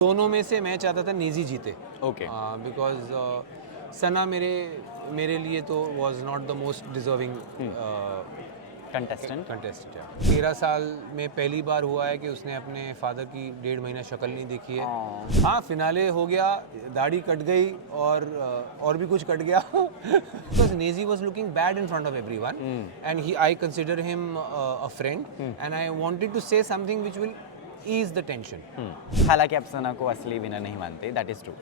दोनों में से मैं चाहता था नेजी जीते। ओके। बिकॉज सना मेरे लिए तो was not the most deserving contestant. Contestant. 13 साल में पहली बार हुआ है कि उसने अपने फादर की 1.5 महीना शक्ल नहीं देखी है। हाँ, फिनाले हो गया, दाढ़ी कट गई और भी कुछ कट गया। बिकॉज नेजी was looking bad in front of everyone and I consider him a friend and I wanted to say something which will ease the tension. हालांकि आप सना को असली विनर नहीं मानते, दैट इज ट्रू।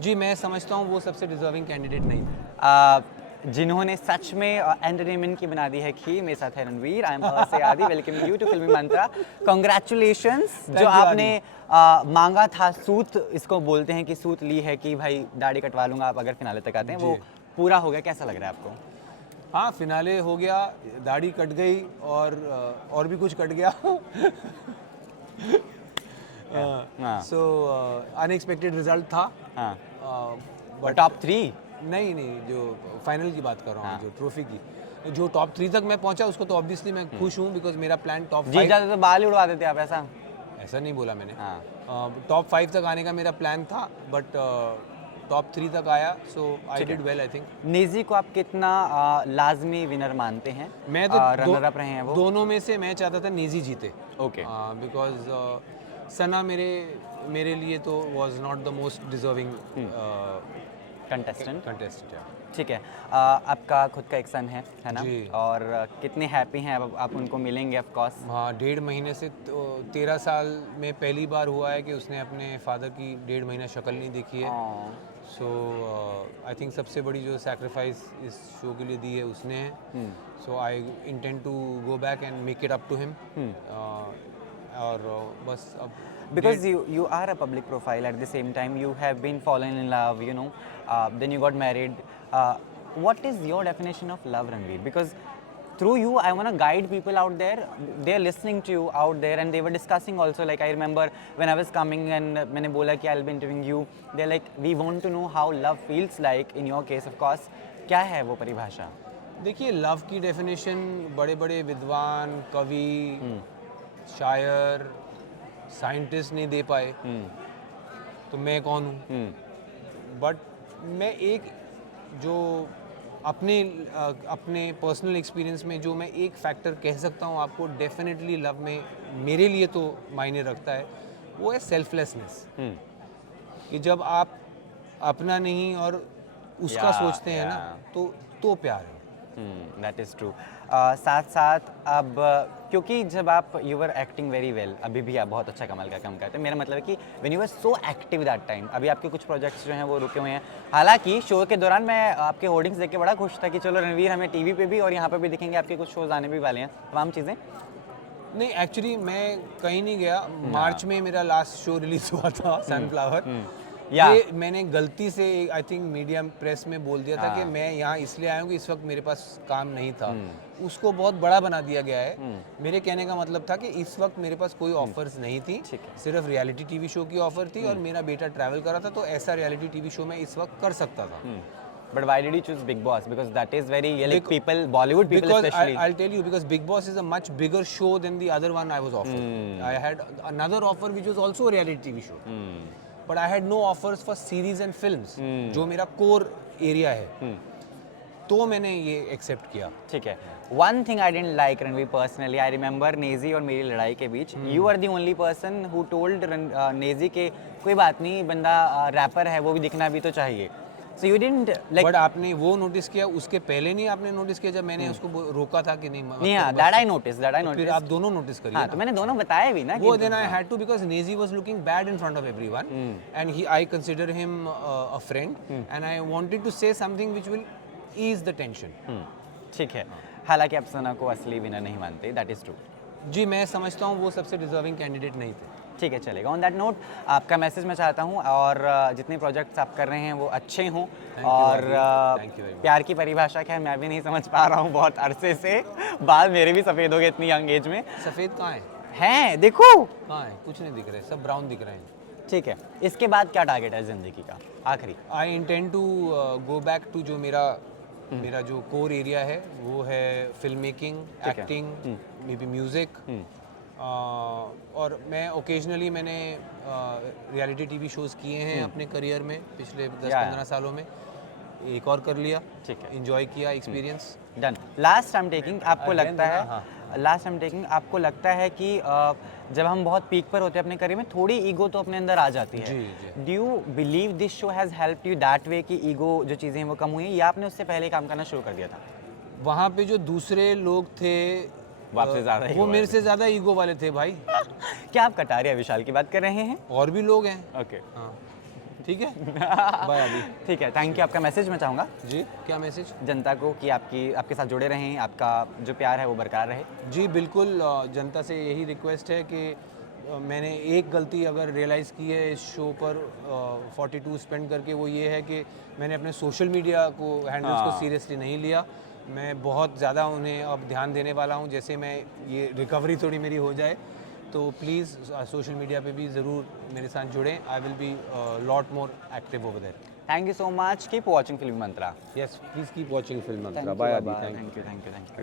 जी, मैं समझता हूँ वो सबसे डिजर्विंग कैंडिडेट नहीं थे। जिन्होंने सच में एंटरटेनमेंट की बना दी है खीर, मेरे साथ है रणवीर। आई एम से आदि, वेलकम यू टू फिल्मी मंत्रा। कांग्रेचुलेशंस। जो आपने मांगा था सूत, इसको बोलते हैं कि सूत ली है कि भाई दाढ़ी कटवा लूंगा आप अगर फिनाले तक आते हैं, वो पूरा हो गया। कैसा लग रहा है आपको? हाँ, फिनाले हो गया, दाढ़ी कट गई और भी कुछ कट गया। सो अनएक्सपेक्टेड रिजल्ट था। बट टॉप 3 नहीं, जो फाइनल की बात कर रहा हूँ, जो ट्रॉफी की, जो टॉप 3 तक मैं पहुंचा उसको तो ऑब्वियसली मैं खुश हूँ। बिकॉज मेरा प्लान टॉप 5 जीत जाते तो बाल ही उड़वा देते आप, ऐसा नहीं बोला मैंने। टॉप 5 तक आने का मेरा प्लान था, बट टॉप 3 तक आया, so I did well I think. नेजी को आप कितना लाजमी विनर मानते हैं? मैं तो रनर अप रहे हैं वो। दोनों में से मैं चाहता था नेजी जीते। ओके। बिकॉज सना मेरे लिए तो was not the most deserving contestant. ठीक है। आपका खुद का एक सन है ना? जी। और कितने हैप्पी हैं अब आप उनको मिलेंगे ऑफ कोर्स? हाँ, 1.5 महीने से 13 साल में पहली बार हुआ है कि उसने अपने फादर की 1.5 महीना शक्ल नहीं देखी है। सो आई थिंक सबसे बड़ी जो सैक्रिफाइस इस शो के लिए दी है उसने है। So I intend to go back and make it up to him. और बस अब because you are a public profile, at the same time you have been fallen in love, then you got married. What is your definition of love, Ranveer? Because through you I want to guide people out there. They are listening to you out there and they were discussing also, like I remember when I was coming and मैंने बोला कि I'll be interviewing you, they're like we want to know how love feels like in your case of course. क्या है वो परिभाषा? देखिए, love की definition बड़े बड़े विद्वान, कवि, शायर, साइंटिस्ट नहीं दे पाए, तो मैं कौन हूँ? बट मैं एक जो अपने पर्सनल एक्सपीरियंस में जो मैं एक फैक्टर कह सकता हूँ आपको, डेफिनेटली लव में मेरे लिए तो मायने रखता है, वो है सेल्फलेसनेस। कि जब आप अपना नहीं और उसका सोचते हैं ना, तो प्यार है। That is true. साथ साथ अब क्योंकि जब आप you were acting very well, अभी भी आप बहुत अच्छा कमाल का काम करते हैं। मेरा मतलब है कि when you were so active that time, अभी आपके कुछ प्रोजेक्ट्स जो हैं वो रुके हुए हैं। हालांकि शो के दौरान मैं आपके होर्डिंग्स देख के बड़ा खुश था कि चलो रणवीर हमें टीवी पे भी और यहाँ पे भी दिखेंगे, आपके कुछ शोज आने भी वाले हैं, तमाम चीज़ें। नहीं, एक्चुअली मैं कहीं नहीं गया। मार्च में मेरा लास्ट शो रिलीज हुआ था, सनफ्लावर। ये मैंने गलती से आई थिंक मीडिया प्रेस में बोल दिया था कि मैं यहाँ इसलिए आया हूँ कि इस वक्त मेरे पास काम नहीं था। उसको बहुत बड़ा बना दिया गया है। मेरे कहने का मतलब था कि इस वक्त मेरे पास कोई ऑफर्स नहीं थी, सिर्फ रियलिटी टीवी शो की ऑफर थी और मेरा बेटा ट्रैवल कर रहा था, तो ऐसा रियलिटी टीवी शो मैं इस वक्त कर सकता था। But why did you choose Big Boss? Because that is very like people, Bollywood people especially. I'll tell you, because Big Boss is a much bigger show than the other one I was offered. I had another offer which was also a reality TV show. But I had no offers for series and films, जो मेरा core area है। तो मैंने ये accept किया। ठीक है। One thing I didn't like Ranveer personally, I remember Naezy और मेरी लड़ाई के बीच, you are the only person who told Naezy के कोई बात नहीं, बंदा रैपर है, वो भी दिखना भी तो चाहिए। So you didn't like. But आपने वो नोटिस किया, उसके पहले नहीं आपने नोटिस किया जब मैंने उसको रोका था कि नहीं? नहीं, that I noticed. फिर आप दोनों नोटिस करिए। हाँ, तो मैंने दोनों बताया भी ना। वो then I had to, because Nezi was looking bad in front of everyone, and I consider him a friend, and I wanted to say something which will ease the tension. ठीक है। हालांकि आप सना को असली विनर नहीं मानते, that is true. जी, मैं समझता हूँ वो सबसे डिजर्विंग कैंडिडेट नहीं थे। ठीक है, चलेगा। ऑन दैट नोट आपका मैसेज मैं चाहता हूँ, और जितने प्रोजेक्ट्स आप कर रहे हैं वो अच्छे हों, और प्यार की परिभाषा क्या है मैं भी नहीं समझ पा रहा हूँ बहुत अरसे से। बाल मेरे भी सफ़ेद हो गए इतनी यंग एज में। सफ़ेद कहाँ है? हैं, देखो कहाँ है? कुछ नहीं दिख रहे, सब ब्राउन दिख रहे हैं। ठीक है, इसके बाद क्या टारगेट है ज़िंदगी का आखिरी? I intend to go back to जो मेरा जो कोर एरिया है, वो है film making, acting, maybe music, और मैं ओकेजनली मैंने रियलिटी टीवी शोज़ किए हैं अपने करियर में पिछले 10-15 सालों में, एक और कर लिया, ठीक है। इंजॉय किया experience. Done. Last time taking आपको Again, लगता है हाँ। लास्ट टाइम टेकिंग आपको लगता है कि जब हम बहुत पीक पर होते हैं अपने करियर में थोड़ी ईगो तो अपने अंदर आ जाती है। जी, जी। Do you believe this show has helped you that way कि ईगो जो चीज़ें हैं वो कम हुई हैं, या आपने उससे पहले काम करना शुरू कर दिया था? वहाँ पे जो दूसरे लोग थे वो आपसे ज़्यादा ईगो वो वाले मेरे से ज़्यादा ईगो वाले थे भाई। क्या आप कटारिया विशाल की बात कर रहे हैं? और भी लोग हैं। ओके हाँ, ठीक है। बाय अभी। ठीक है, थैंक यू। आपका मैसेज मैं चाहूँगा जी, क्या मैसेज? जनता को कि आपके साथ जुड़े रहें, आपका जो प्यार है वो बरकरार रहे। जी बिल्कुल, जनता से यही रिक्वेस्ट है कि मैंने एक गलती अगर रियलाइज़ की है इस शो पर 42 स्पेंड करके, वो ये है कि मैंने अपने सोशल मीडिया को हैंडल्स को सीरियसली नहीं लिया। मैं बहुत ज़्यादा उन्हें अब ध्यान देने वाला हूँ, जैसे मैं ये रिकवरी थोड़ी मेरी हो जाए। तो प्लीज़ सोशल मीडिया पे भी ज़रूर मेरे साथ जुड़ें। I will be lot more active over there. Thank you so much. Keep watching film Mantra. Yes, please keep watching film Thank Mantra. you, bye bye अभी। bye. Thank you. Thank you.